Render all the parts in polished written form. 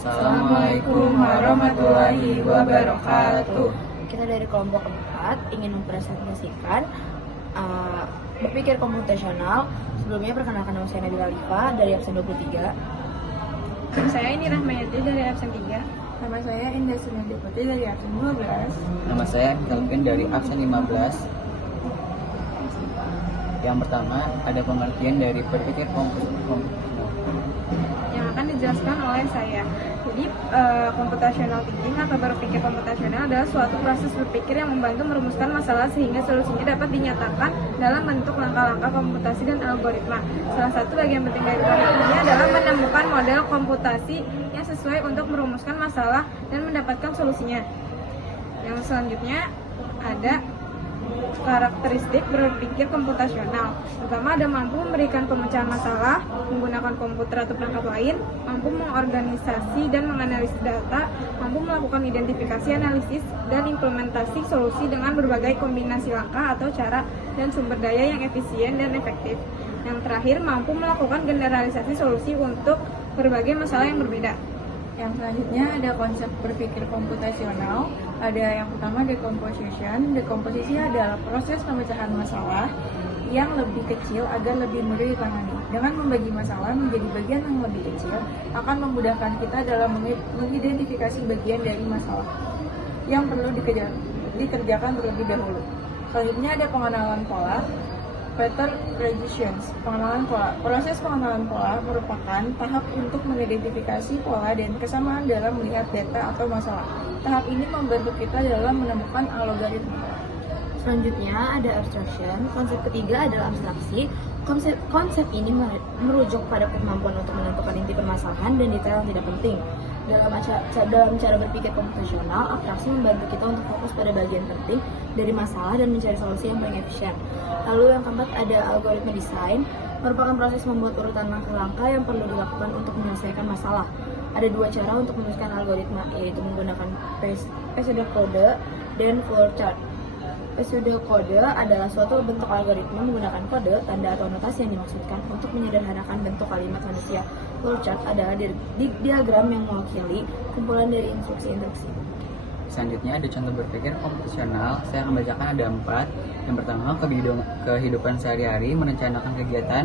Assalamualaikum warahmatullahi wabarakatuh. Kita dari kelompok 4 ingin mempresentasikan berpikir komputasional. Sebelumnya perkenalkan, nama saya Nabila Alifa dari absen 23. Nama saya ini Rahmayati dari absen 3. Nama saya Indah Sunandi Putri dari absen 12. Nama saya Kelvin dari absen 15. Yang pertama, ada pengertian dari berpikir komputasional Yang akan dijelaskan oleh saya. Jadi, computational thinking atau berpikir komputasional adalah suatu proses berpikir yang membantu merumuskan masalah sehingga solusinya dapat dinyatakan dalam bentuk langkah-langkah komputasi dan algoritma. Salah satu bagian penting dari proses ini adalah menemukan model komputasi yang sesuai untuk merumuskan masalah dan mendapatkan solusinya. Yang selanjutnya ada karakteristik berpikir komputasional. Pertama, ada mampu memberikan pemecahan masalah menggunakan komputer atau perangkat lain, mampu mengorganisasi dan menganalisis data, mampu melakukan identifikasi, analisis, dan implementasi solusi dengan berbagai kombinasi langkah atau cara dan sumber daya yang efisien dan efektif. Yang terakhir, mampu melakukan generalisasi solusi untuk berbagai masalah yang berbeda. Yang selanjutnya ada konsep berpikir komputasional. Ada yang pertama decomposition. Decomposisi adalah proses pemecahan masalah yang lebih kecil agar lebih mudah ditangani. Dengan membagi masalah menjadi bagian yang lebih kecil akan memudahkan kita dalam mengidentifikasi bagian dari masalah yang perlu dikerjakan terlebih dahulu. Selanjutnya ada pengenalan pola. Pattern recognition. Pengenalan pola. Proses pengenalan pola merupakan tahap untuk mengidentifikasi pola dan kesamaan dalam melihat data atau masalah. Tahap ini membantu kita dalam menemukan algoritma. Selanjutnya ada abstraction. Konsep ketiga adalah abstraksi. Konsep ini merujuk pada kemampuan untuk menentukan inti permasalahan dan detail yang tidak penting. Dalam cara berpikir komputasional, abstraksi membantu kita untuk fokus pada bagian penting dari masalah dan mencari solusi yang paling efisien. Lalu yang keempat ada algoritma design, merupakan proses membuat urutan langkah-langkah yang perlu dilakukan untuk menyelesaikan masalah. Ada dua cara untuk menuliskan algoritma, yaitu menggunakan pseudocode dan flowchart. Pseudocode adalah suatu bentuk algoritma menggunakan kode, tanda atau notasi yang dimaksudkan untuk menyederhanakan bentuk kalimat manusia. Flowchart adalah diagram yang mewakili kumpulan dari instruksi-instruksi. Selanjutnya ada contoh berpikir komputasional. Saya akan bacakan ada 4. Yang pertama, kehidupan sehari-hari, merencanakan kegiatan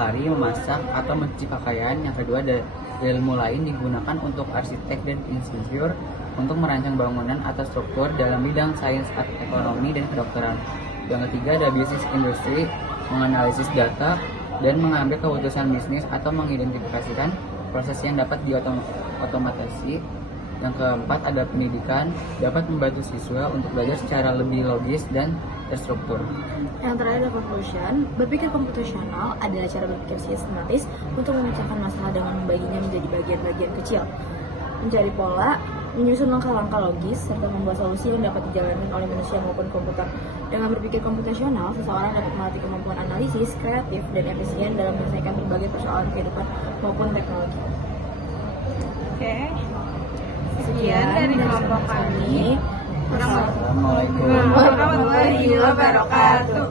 hari, memasak atau mencuci pakaian. Yang kedua, ada ilmu lain digunakan untuk arsitek dan insinyur untuk merancang bangunan atau struktur dalam bidang sains, ekonomi, dan kedokteran. Yang ketiga, ada bisnis industri, menganalisis data dan mengambil keputusan bisnis atau mengidentifikasikan proses yang dapat diotomatisasi. Yang keempat, ada pendidikan, dapat membantu siswa untuk belajar secara lebih logis dan terstruktur. Yang terakhir ada conclusion. Berpikir komputasional adalah cara berpikir sistematis untuk memecahkan masalah dengan membaginya menjadi bagian-bagian kecil, mencari pola, menyusun langkah-langkah logis, serta membuat solusi yang dapat dijalankan oleh manusia maupun komputer. Dengan berpikir komputasional, seseorang dapat melatih kemampuan analisis, kreatif, dan efisien dalam menyelesaikan berbagai persoalan kehidupan maupun teknologi. Oke. Sekian dari kelompok kami. Assalamualaikum warahmatullahi wabarakatuh.